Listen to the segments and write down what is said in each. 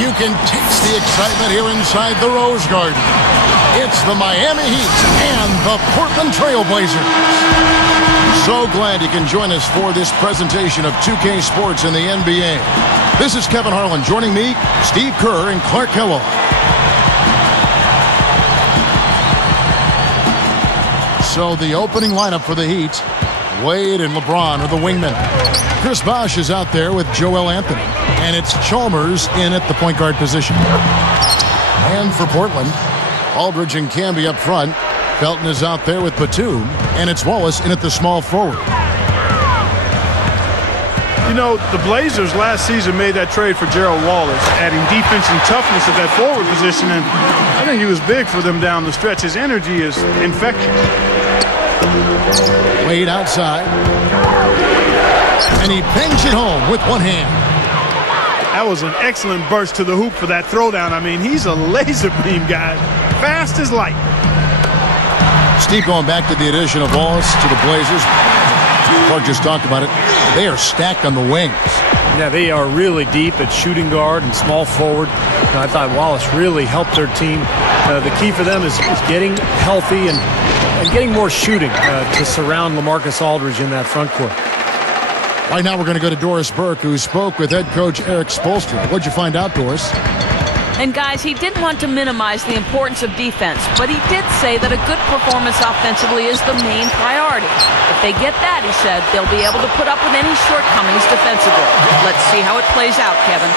You can taste the excitement here inside the Rose Garden. It's the Miami Heat and the Portland Trail Blazers. So glad you can join us for this presentation of 2K Sports in the NBA. This is Kevin Harlan. Joining me, Steve Kerr and Clark Kellogg. So the opening lineup for the Heat, Wade and LeBron are the wingmen. Chris Bosh is out there with Joel Anthony. And it's Chalmers in at the point guard position. And for Portland, Aldridge and Camby up front. Felton is out there with Batum. And it's Wallace in at the small forward. You know, the Blazers last season made that trade for Gerald Wallace, adding defense and toughness at that forward position. And I think he was big for them down the stretch. His energy is infectious. Wade outside. And he bangs it home with one hand. That was an excellent burst to the hoop for that throwdown. I mean, he's a laser beam guy. Fast as light. Steve, going back to the addition of Wallace to the Blazers. Clark just talked about it. They are stacked on the wings. Yeah, they are really deep at shooting guard and small forward. And I thought Wallace really helped their team. The key for them is getting healthy and getting more shooting to surround LaMarcus Aldridge in that front court. Right now we're going to go to Doris Burke, who spoke with head coach Eric Spoelstra. What'd you find out, Doris? And guys, he didn't want to minimize the importance of defense, but he did say that a good performance offensively is the main priority. If they get that, he said, they'll be able to put up with any shortcomings defensively. Let's see how it plays out, Kevin.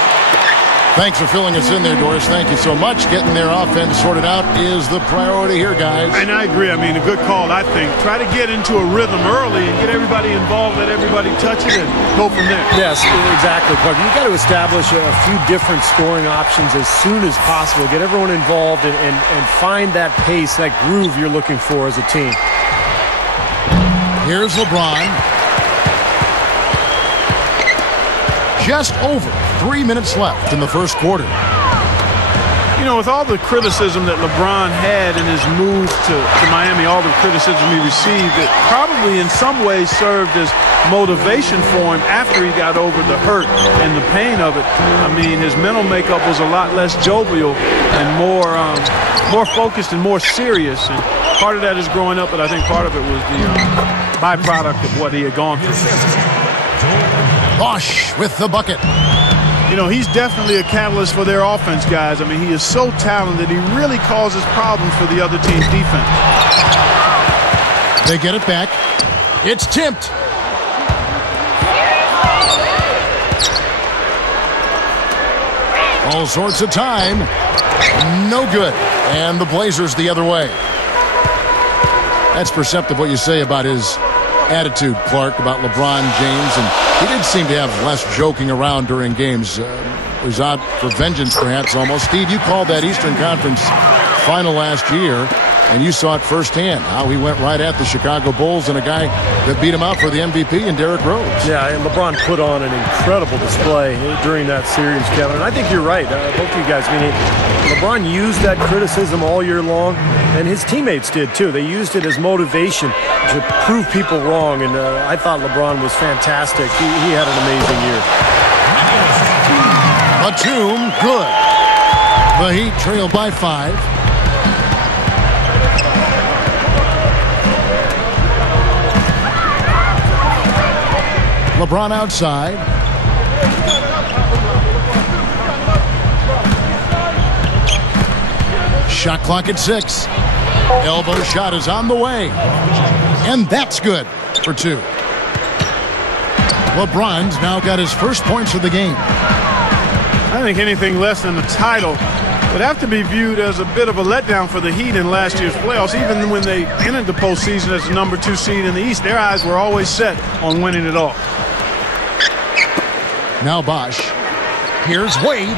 Thanks for filling us in there, Doris. Thank you so much. Getting their offense sorted out is the priority here, guys. And I agree. I mean, a good call, I think. Try to get into a rhythm early and get everybody involved, let everybody touch it, and go from there. Yes, exactly, Clark. You've got to establish a few different scoring options as soon as possible. Get everyone involved and find that pace, that groove you're looking for as a team. Here's LeBron. Just over 3 minutes left in the first quarter. You know, with all the criticism that LeBron had in his move to Miami, all the criticism he received, it probably in some ways served as motivation for him after he got over the hurt and the pain of it. I mean, his mental makeup was a lot less jovial and more focused and more serious. And part of that is growing up, but I think part of it was the byproduct of what he had gone through. Bosh with the bucket. You know, he's definitely a catalyst for their offense, guys. I mean, he is so talented. He really causes problems for the other team's defense. They get it back. It's tipped. All sorts of time. No good. And the Blazers the other way. That's perceptive what you say about his attitude, Clark, about LeBron James. And he did seem to have less joking around during games. Was out for vengeance, perhaps, almost. Steve, you called that Eastern Conference final last year, and you saw it firsthand, how he went right at the Chicago Bulls and a guy that beat him out for the MVP in Derrick Rose. Yeah, and LeBron put on an incredible display during that series, Kevin. And I think you're right. Both of you guys. I mean, LeBron used that criticism all year long, and his teammates did, too. They used it as motivation to prove people wrong, and I thought LeBron was fantastic. He had an amazing year. Batum, good. The Heat trail by 5. LeBron outside. Shot clock at 6. Elbow shot is on the way. And that's good for 2. LeBron's now got his first points of the game. I think anything less than the title would have to be viewed as a bit of a letdown for the Heat in last year's playoffs. Even when they entered the postseason as the number 2 seed in the East, their eyes were always set on winning it all. Now Bosh. Here's Wade.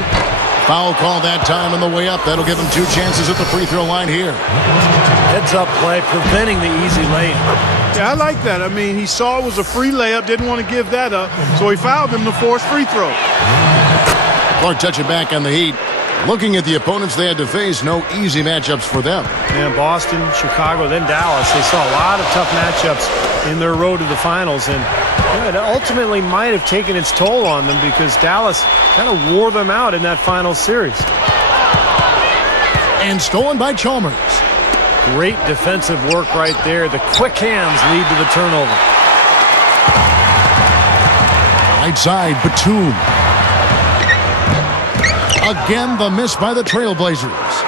Foul call that time on the way up. That'll give him 2 chances at the free throw line here. Heads up play, preventing the easy layup. Yeah, I like that. I mean, he saw it was a free layup, didn't want to give that up, so he fouled him to force free throw. Clark touching back on the Heat. Looking at the opponents they had to face, no easy matchups for them. Yeah, Boston, Chicago, then Dallas. They saw a lot of tough matchups in their road to the finals. And it ultimately might have taken its toll on them because Dallas kind of wore them out in that final series. And stolen by Chalmers. Great defensive work right there. The quick hands lead to the turnover. Right side, Batum. Again, the miss by the Trailblazers.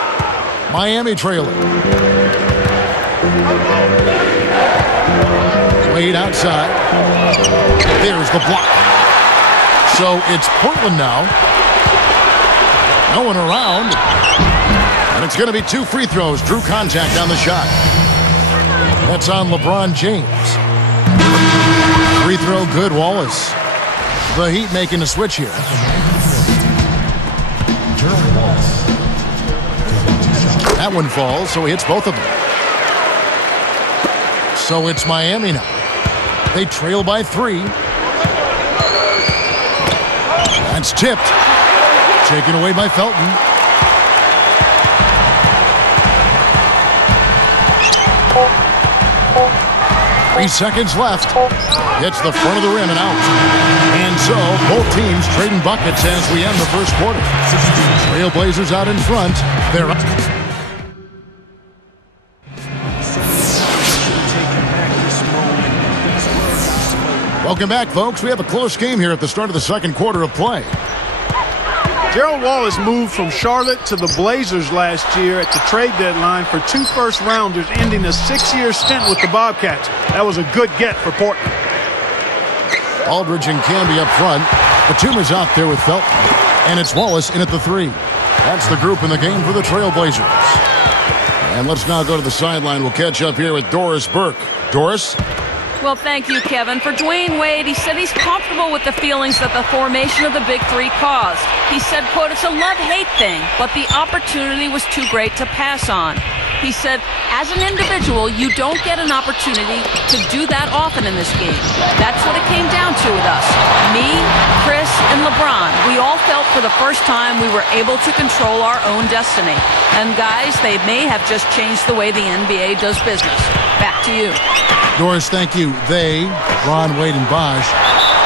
Miami trailing. Wade outside. There's the block. So it's Portland now. No one around. And it's going to be 2 free throws. Drew contact on the shot. That's on LeBron James. Free throw good, Wallace. The Heat making a switch here. That one falls, so he hits both of them. So it's Miami now. They trail by 3. That's tipped. Taken away by Felton. Three seconds left. Hits the front of the rim and out. And so both teams trading buckets as we end the first quarter. Trailblazers out in front. They're up. Welcome back, folks. We have a close game here at the start of the second quarter of play. Gerald Wallace moved from Charlotte to the Blazers last year at the trade deadline for 2 first-rounders, ending a 6-year stint with the Bobcats. That was a good get for Portland. Aldridge and Camby up front. Batum is out there with Felton. And it's Wallace in at the 3. That's the group in the game for the Trailblazers. And let's now go to the sideline. We'll catch up here with Doris Burke. Doris? Well, thank you, Kevin. For Dwayne Wade, he said he's comfortable with the feelings that the formation of the Big Three caused. He said, quote, "It's a love-hate thing, but the opportunity was too great to pass on." He said, as an individual, you don't get an opportunity to do that often in this game. That's what it came down to with us. Me, Chris, and LeBron. We all felt for the first time we were able to control our own destiny. And guys, they may have just changed the way the NBA does business. Back to you. Doris, thank you. They, Ron, Wade, and Bosh,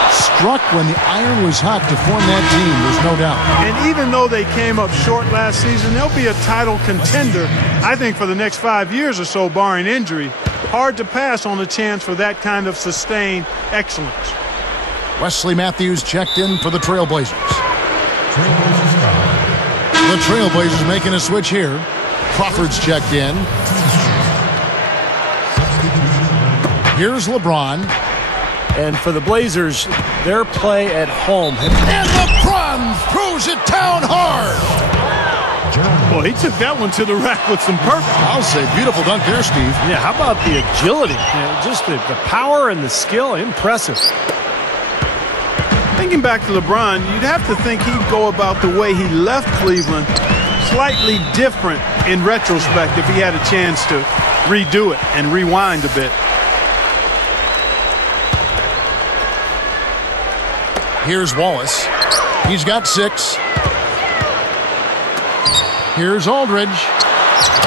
struck when the iron was hot to form that team. There's no doubt. And even though they came up short last season, they'll be a title contender, I think, for the next 5 years or so, barring injury. Hard to pass on a chance for that kind of sustained excellence. Wesley Matthews checked in for the Trailblazers. The Trailblazers making a switch here. Crawford's checked in. Here's LeBron. And for the Blazers, their play at home. And LeBron throws it down hard. Well, he took that one to the rack with some purpose. I'll say beautiful dunk there, Steve. Yeah, how about the agility? Just the power and the skill. Impressive. Thinking back to LeBron, you'd have to think he'd go about the way he left Cleveland slightly different in retrospect if he had a chance to redo it and rewind a bit. Here's Wallace. He's got 6. Here's Aldridge.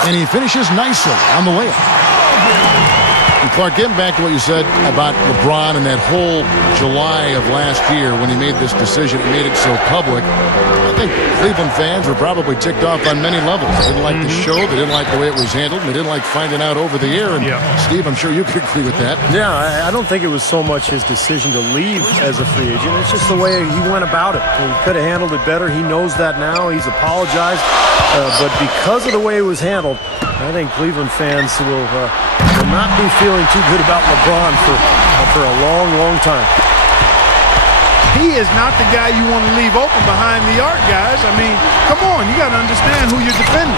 And he finishes nicely on the layup. And Clark, getting back to what you said about LeBron and that whole July of last year when he made this decision and made it so public, I think Cleveland fans were probably ticked off on many levels. They didn't like the show. They didn't like the way it was handled. They didn't like finding out over the air. And Steve, I'm sure you could agree with that. Yeah, I don't think it was so much his decision to leave as a free agent. It's just the way he went about it. He could have handled it better. He knows that now. He's apologized. But because of the way it was handled, I think Cleveland fans will not be feeling too good about LeBron for a long, long time. He is not the guy you want to leave open behind the arc, guys. I mean, come on, you got to understand who you're defending.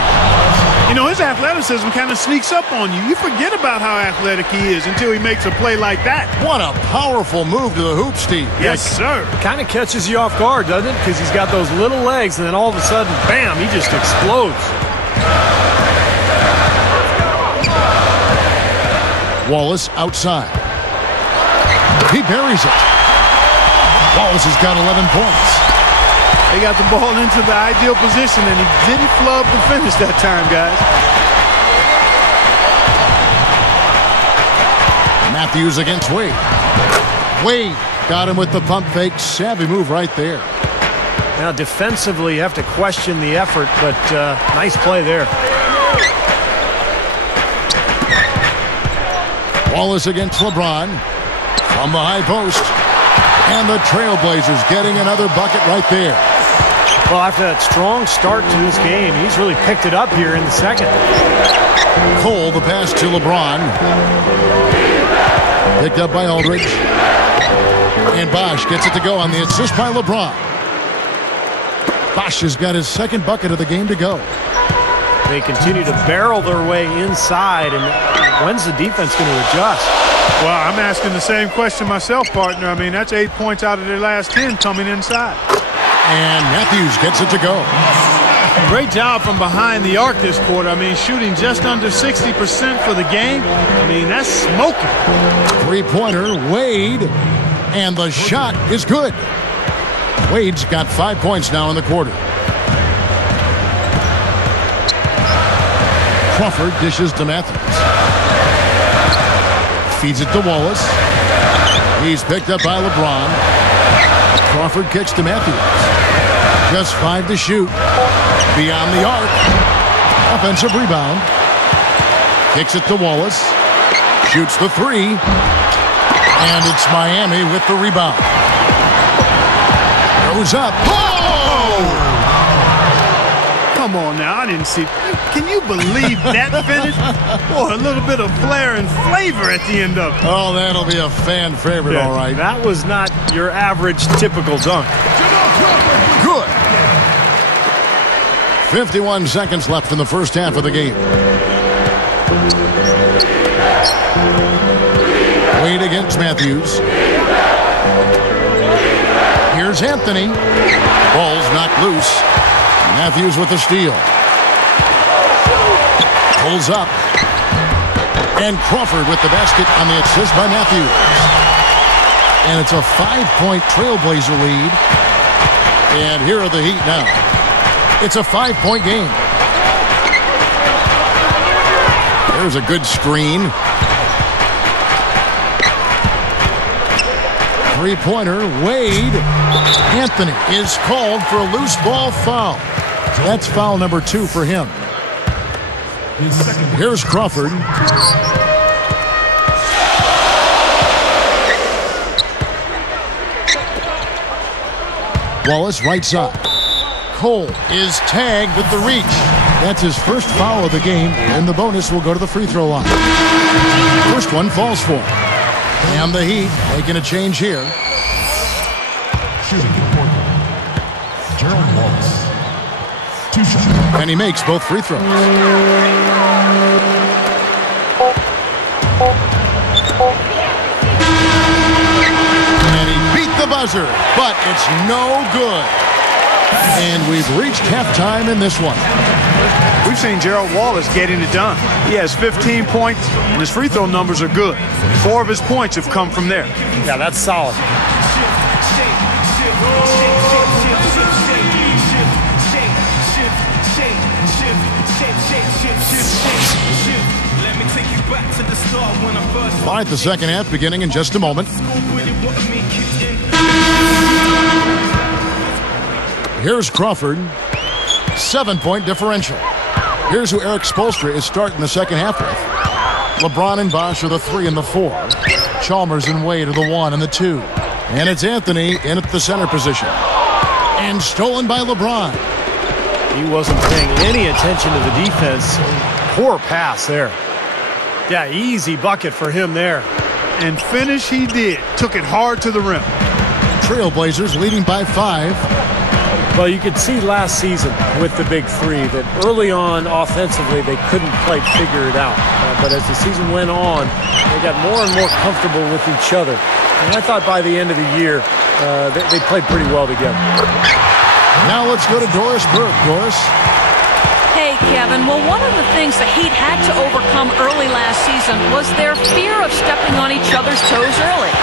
You know, his athleticism kind of sneaks up on you. You forget about how athletic he is until he makes a play like that. What a powerful move to the hoop, Steve. Yes, sir. Kind of catches you off guard, doesn't it? Because he's got those little legs, and then all of a sudden, bam, he just explodes. Wallace outside. He buries it. Wallace has got 11 points. They got the ball into the ideal position, and he didn't flub the finish that time, guys. Matthews against Wade. Wade got him with the pump fake. Savvy move right there. Now defensively, you have to question the effort, but nice play there. Wallace against LeBron from the high post. And the Trailblazers getting another bucket right there. Well, after that strong start to this game, he's really picked it up here in the second. Cole, the pass to LeBron. Picked up by Aldridge. And Bosh gets it to go on the assist by LeBron. Bosh has got his second bucket of the game to go. They continue to barrel their way inside, and when's the defense going to adjust? Well, I'm asking the same question myself, partner. I mean, that's 8 points out of their last 10 coming inside. And Matthews gets it to go. Great job from behind the arc this quarter. I mean, shooting just under 60% for the game. I mean, that's smoking. Three-pointer, Wade. And the shot is good. Wade's got 5 points now in the quarter. Crawford dishes to Matthews. Feeds it to Wallace. He's picked up by LeBron. Crawford kicks to Matthews. Just 5 to shoot. Beyond the arc. Offensive rebound. Kicks it to Wallace. Shoots the three. And it's Miami with the rebound. Goes up. Oh! Come on now, I didn't see. Can you believe that finish? Boy, a little bit of flair and flavor at the end of it. Oh, that'll be a fan favorite, all right. That was not your average typical dunk. Good. 51 seconds left in the first half of the game. Wade against Matthews. Here's Anthony. Ball's knocked loose. Matthews with the steal. Pulls up. And Crawford with the basket on the assist by Matthews. And it's a 5-point Trailblazer lead. And here are the Heat now. It's a 5-point game. There's a good screen. Three-pointer, Wade. Anthony is called for a loose ball foul. That's foul number 2 for him. Here's Crawford. Wallace, right side. Cole is tagged with the reach. That's his first foul of the game, and the bonus will go to the free throw line. First one falls for him. And the Heat making a change here. Shooting Gerald Wallace. 2 shots. And he makes both free throws. And he beat the buzzer, but it's no good. And we've reached halftime in this one. We've seen Gerald Wallace getting it done. He has 15 points, and his free throw numbers are good. 4 of his points have come from there. Yeah, that's solid. All right, the second half beginning in just a moment. Here's Crawford. 7-point differential. Here's who Eric Spoelstra is starting the second half with. LeBron and Bosh are the 3 and the 4. Chalmers and Wade are the 1 and the 2. And it's Anthony in at the center position. And stolen by LeBron. He wasn't paying any attention to the defense. Poor pass there. Yeah, easy bucket for him there. And finish he did. Took it hard to the rim. Trailblazers leading by 5. Well, you could see last season with the big 3 that early on offensively they couldn't quite figure it out. But as the season went on, they got more and more comfortable with each other. And I thought by the end of the year, they played pretty well together. Now let's go to Doris Burke. Doris? Hey, Kevin. Well, one of the things the Heat had to overcome early last season was their fear of stepping on each other's toes early.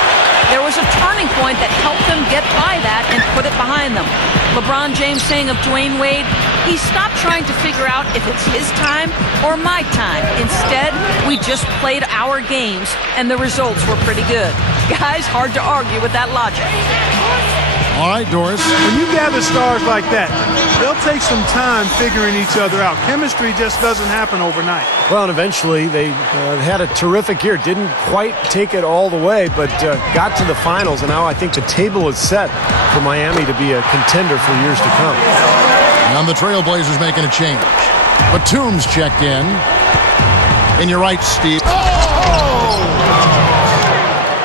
There was a turning point that helped them get by that and put it behind them. LeBron James saying of Dwayne Wade, He stopped trying to figure out if it's his time or my time. Instead, we just played our games, and the results were pretty good. Guys, hard to argue with that logic. All right, Doris. When you gather stars like that, they'll take some time figuring each other out. Chemistry just doesn't happen overnight. Well, and eventually they had a terrific year. Didn't quite take it all the way, but got to the finals, and now I think the table is set for Miami to be a contender for years to come. And the Trailblazers making a change. Batum's checked in. And you're right, Steve.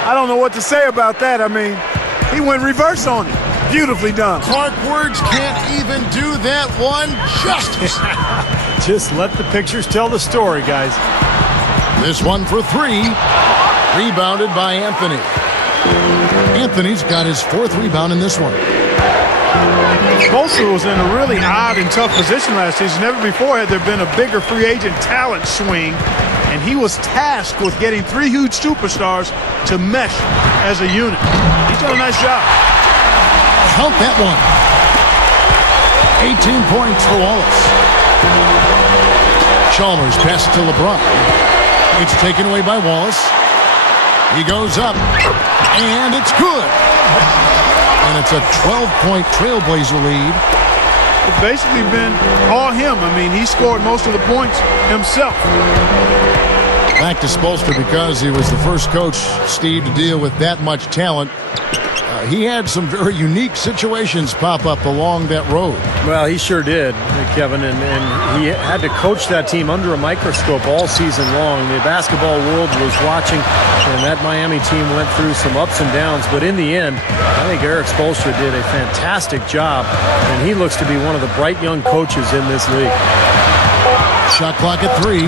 I don't know what to say about that. I mean, he went reverse on it. Beautifully done. Clark, words can't even do that one justice. Just let the pictures tell the story, guys. This one for three. Rebounded by Anthony. Anthony's got his fourth rebound in this one. Spoelstra was in a really odd and tough position last season. Never before had there been a bigger free agent talent swing, and he was tasked with getting three huge superstars to mesh as a unit. He's done a nice job. Count that one. 18 points for Wallace. Chalmers passes to LeBron. It's taken away by Wallace. He goes up, and it's good. And it's a 12-point Trailblazer lead. It's basically been all him. I mean, he scored most of the points himself. Back to Spoelstra because he was the first coach, Steve, to deal with that much talent. He had some very unique situations pop up along that road. Well, he sure did, Kevin, and he had to coach that team under a microscope all season long. The basketball world was watching, and that Miami team went through some ups and downs. But in the end, I think Eric Spoelstra did a fantastic job, and he looks to be one of the bright young coaches in this league. Shot clock at 3,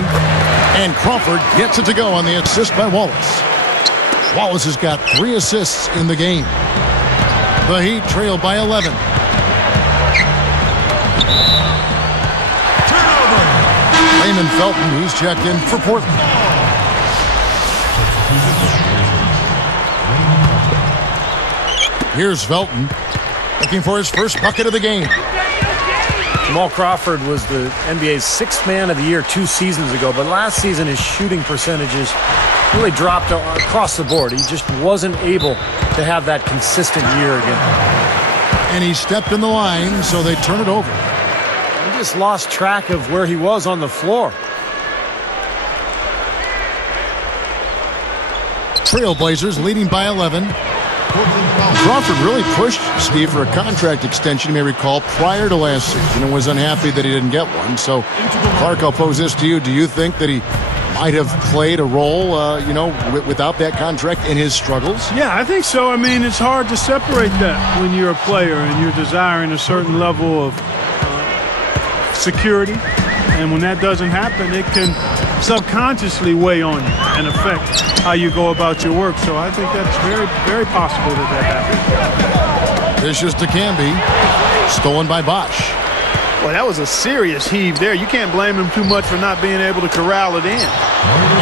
and Crawford gets it to go on the assist by Wallace. Wallace has got 3 assists in the game. The Heat trail by 11. Turnover. Raymond Felton, he's checked in for Portland. Here's Felton looking for his first bucket of the game. Jamal Crawford was the NBA's 6th man of the year 2 seasons ago, but last season his shooting percentages really dropped across the board. He just wasn't able to have that consistent year again. And he stepped in the line, so they turn it over. He just lost track of where he was on the floor. Trailblazers leading by 11. Crawford really pushed Steve for a contract extension, you may recall, prior to last season and was unhappy that he didn't get one. So, Clark, I'll pose this to you. Do you think that he might have played a role, without that contract in his struggles? Yeah, I think so. I mean, it's hard to separate that when you're a player and you're desiring a certain level of security. And when that doesn't happen, it can subconsciously weigh on you and affect how you go about your work. So I think that's very, very possible that happened. Vicious to Camby. Stolen by Bosch. Well, that was a serious heave there. You can't blame him too much for not being able to corral it in.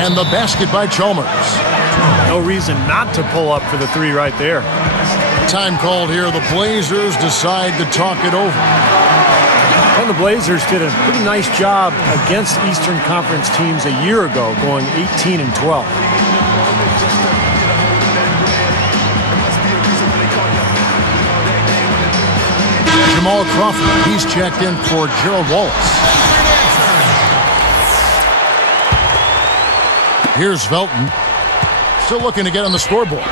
And the basket by Chalmers. No reason not to pull up for the 3 right there. Time called here. The Blazers decide to talk it over. Well, the Blazers did a pretty nice job against Eastern Conference teams a year ago, going 18-12. Jamal Crawford, he's checked in for Gerald Wallace. Here's Felton, still looking to get on the scoreboard.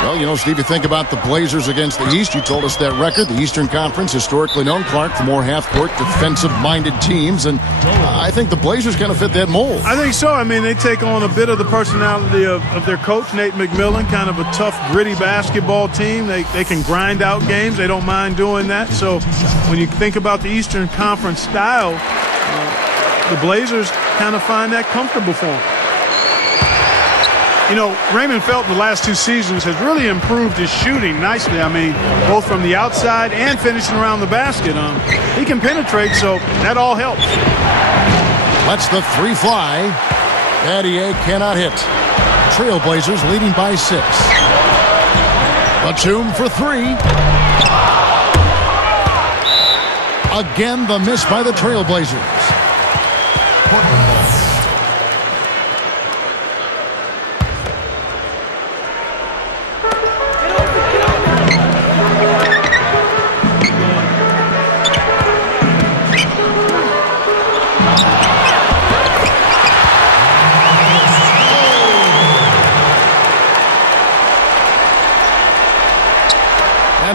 Well, Steve, you think about the Blazers against the East. You told us that record. The Eastern Conference, historically known, Clark, for more half-court, defensive-minded teams. And I think the Blazers kind of fit that mold. I think so. I mean, they take on a bit of the personality of their coach, Nate McMillan, kind of a tough, gritty basketball team. They can grind out games. They don't mind doing that. So when you think about the Eastern Conference style, the Blazers kind of find that comfortable for them. Raymond Felton the last 2 seasons has really improved his shooting nicely. I mean, both from the outside and finishing around the basket. He can penetrate, so that all helps. Lets the 3 fly. Battier cannot hit. Trailblazers leading by 6. Batum for 3. Again, the miss by the Trailblazers. Portland ball.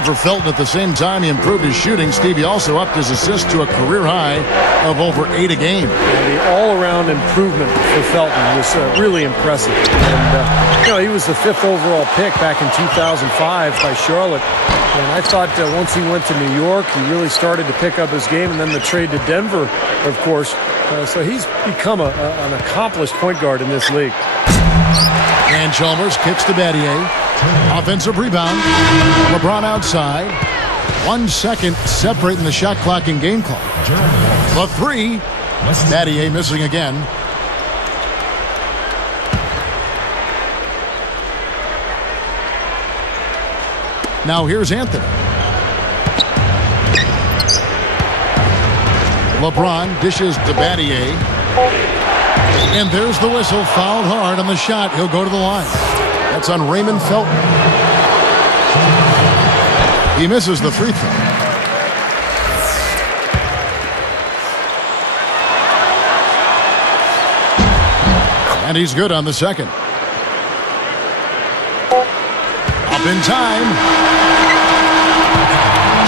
For Felton at the same time, he improved his shooting. Stevie also upped his assist to a career high of over 8 a game. And the all-around improvement for Felton was really impressive. And, he was the 5th overall pick back in 2005 by Charlotte. And I thought once he went to New York, he really started to pick up his game. And then the trade to Denver, of course. So he's become an accomplished point guard in this league. And Chalmers kicks to Battier. Offensive rebound. LeBron outside. 1 second separating the shot clock and game clock. The three. Battier missing again. Now here's Anthony. LeBron dishes to Battier. And there's the whistle. Fouled hard on the shot. He'll go to the line. That's on Raymond Felton. He misses the free throw. And he's good on the second. Up in time.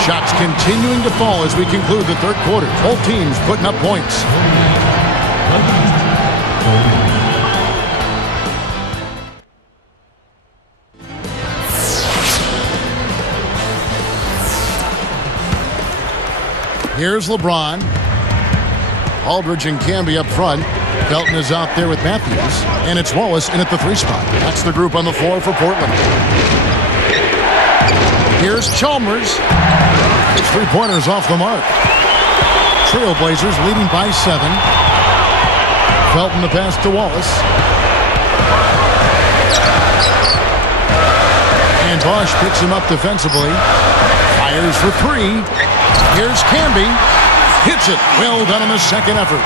Shots continuing to fall as we conclude the third quarter. Both teams putting up points. Here's LeBron. Aldridge and Camby up front. Felton is out there with Matthews. And it's Wallace in at the 3 spot. That's the group on the floor for Portland. Here's Chalmers. His 3-pointers off the mark. Trailblazers leading by 7. Felton the pass to Wallace. And Bosch picks him up defensively. Fires for 3. Here's Camby. Hits it. Well done on the second effort.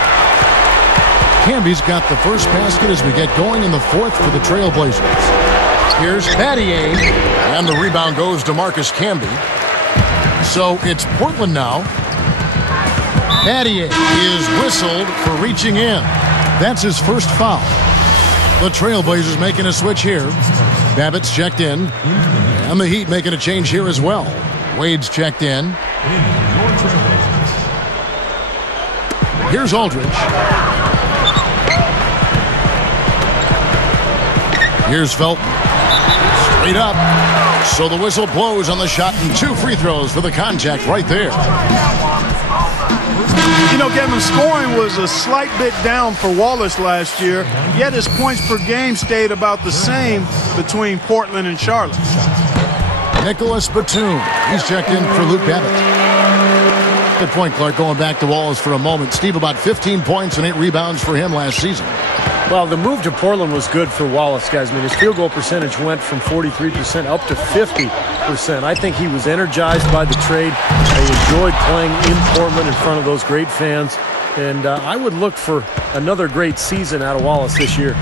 Camby's got the first basket as we get going in the fourth for the Trailblazers. Here's Battier. And the rebound goes to Marcus Camby. So it's Portland now. Battier is whistled for reaching in. That's his first foul. The Trailblazers making a switch here. Babbitt's checked in. And the Heat making a change here as well. Wade's checked in. Here's Aldridge. Here's Felton. Straight up. So the whistle blows on the shot and 2 free throws for the contact right there. You know, Kevin, scoring was a slight bit down for Wallace last year, yet his points per game stayed about the same between Portland and Charlotte. Nicholas Batum. He's checked in for Luke Babbitt. Good point, Clark. Going back to Wallace for a moment. Steve, about 15 points and 8 rebounds for him last season. Well, the move to Portland was good for Wallace, guys. I mean, his field goal percentage went from 43% up to 50%. I think he was energized by the trade. He enjoyed playing in Portland in front of those great fans. And I would look for another great season out of Wallace this year.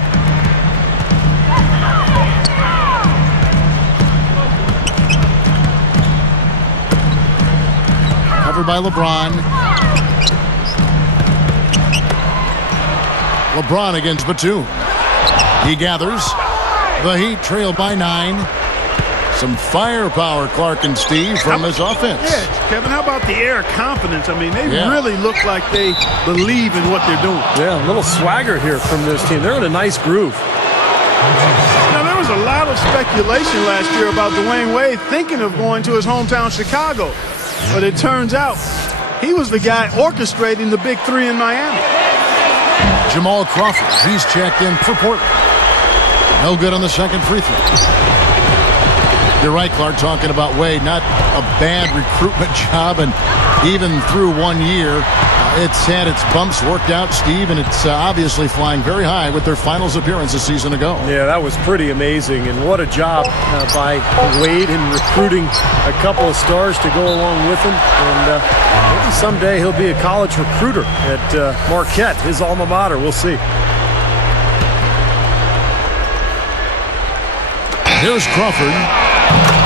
Covered by LeBron. LeBron against Batum. He gathers. The Heat trail by 9. Some firepower, Clark and Steve, from his offense. Yeah, Kevin, how about the air confidence? I mean, they really look like they believe in what they're doing. Yeah, a little swagger here from this team. They're in a nice groove. Now, there was a lot of speculation last year about Dwayne Wade thinking of going to his hometown Chicago. But it turns out he was the guy orchestrating the big 3 in Miami. Jamal Crawford, he's checked in for Portland. No good on the second free throw. You're right, Clark, talking about Wade. Not a bad recruitment job, and even through 1 year, It's had its bumps worked out, Steve, and it's obviously flying very high with their finals appearance a season ago. Yeah, that was pretty amazing, and what a job by Wade in recruiting a couple of stars to go along with him. And maybe someday he'll be a college recruiter at Marquette, his alma mater. We'll see. Here's Crawford,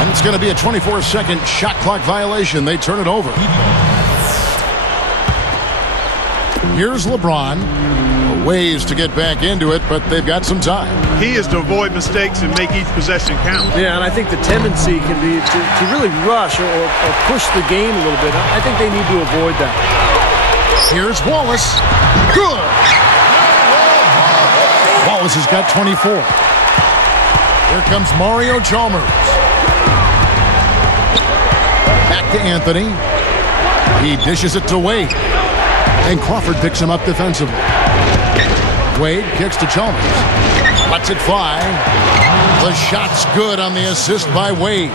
and it's going to be a 24-second shot clock violation. They turn it over. Here's LeBron. Ways to get back into it, but they've got some time. He is to avoid mistakes and make each possession count. Yeah, and I think the tendency can be to really rush or push the game a little bit. I think they need to avoid that. Here's Wallace. Good. Wallace has got 24. Here comes Mario Chalmers. Back to Anthony. He dishes it to Wade. And Crawford picks him up defensively. Wade kicks to Chalmers. Lets it fly. The shot's good on the assist by Wade.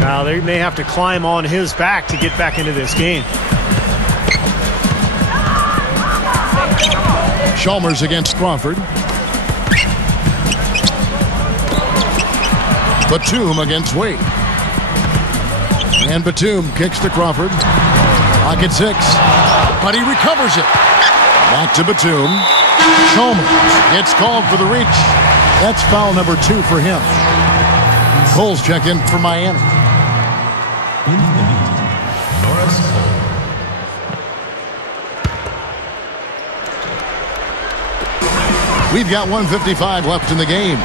Now they may have to climb on his back to get back into this game. Chalmers against Crawford. Batum against Wade. And Batum kicks to Crawford. Clock at 6. But he recovers it. Back to Batum. Chalmers gets called for the reach. That's foul number 2 for him. Cole's check in for Miami. We've got 1:55 left in the game.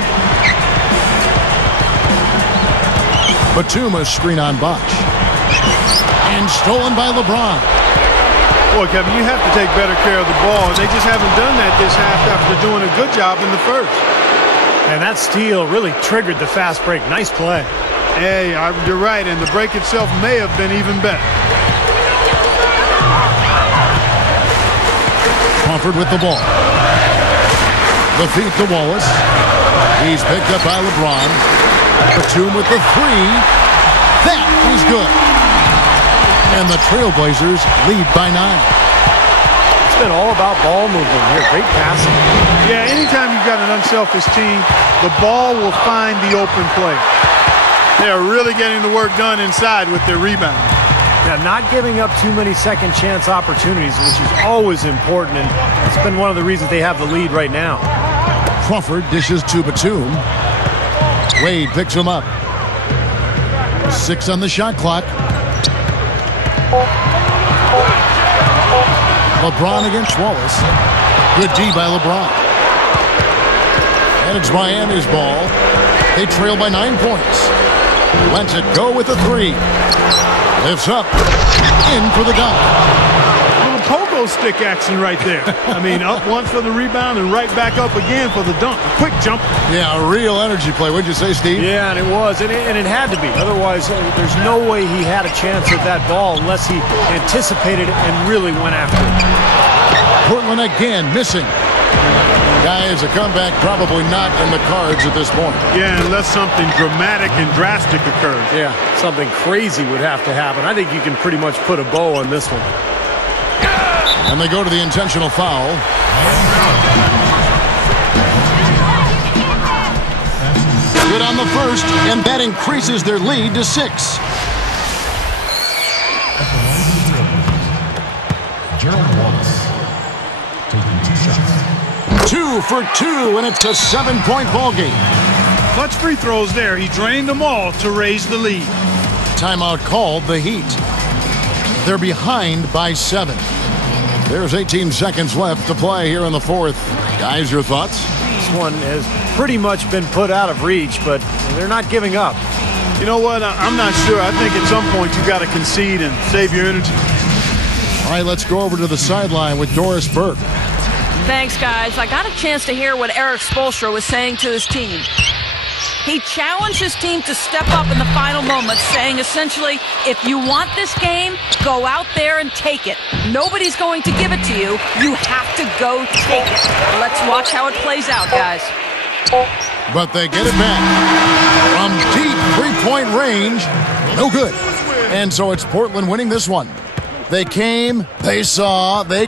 Batum a screen on Bosch. And stolen by LeBron. Boy, Kevin, you have to take better care of the ball. They just haven't done that this half after doing a good job in the first. And that steal really triggered the fast break. Nice play. Hey, you're right, and the break itself may have been even better. Crawford with the ball. The feed to Wallace. He's picked up by LeBron. Batum with the 3. That is good. And the Trailblazers lead by 9. It's been all about ball movement here. Great passing. Yeah, anytime you've got an unselfish team, the ball will find the open player. They are really getting the work done inside with their rebound. Now, not giving up too many second chance opportunities, which is always important, and it's been one of the reasons they have the lead right now. Crawford dishes to Batum. Wade picks him up. 6 on the shot clock. LeBron against Wallace. Good D by LeBron. And it's Miami's ball. They trail by 9 points. Lets it go with a 3. Lifts up. In for the dunk. Little pogo stick action right there. I mean, up once for the rebound and right back up again for the dunk. A quick jump. Yeah, a real energy play. What'd you say, Steve? Yeah, and it was. And it had to be. Otherwise, there's no way he had a chance at that ball unless he anticipated it and really went after it. Portland again missing. Guys, a comeback probably not in the cards at this point. Yeah, unless something dramatic and drastic occurs. Yeah, something crazy would have to happen. I think you can pretty much put a bow on this one. And they go to the intentional foul. Good on the first, and that increases their lead to 6. Gerald Wallace taking 2 shots. 2 for 2, and it's a 7-point ball game. Clutch free throws there. He drained them all to raise the lead. Timeout called the Heat. They're behind by 7. There's 18 seconds left to play here in the 4th. Guys, your thoughts? This one has pretty much been put out of reach, but they're not giving up. You know what? I'm not sure. I think at some point you've got to concede and save your energy. All right, let's go over to the sideline with Doris Burke. Thanks, guys. I got a chance to hear what Eric Spoelstra was saying to his team. He challenged his team to step up in the final moments, saying essentially, if you want this game, go out there and take it. Nobody's going to give it to you. You have to go take it. Let's watch how it plays out, guys. But they get it back. From deep 3-point range, no good. And so it's Portland winning this one. They came, they saw, they...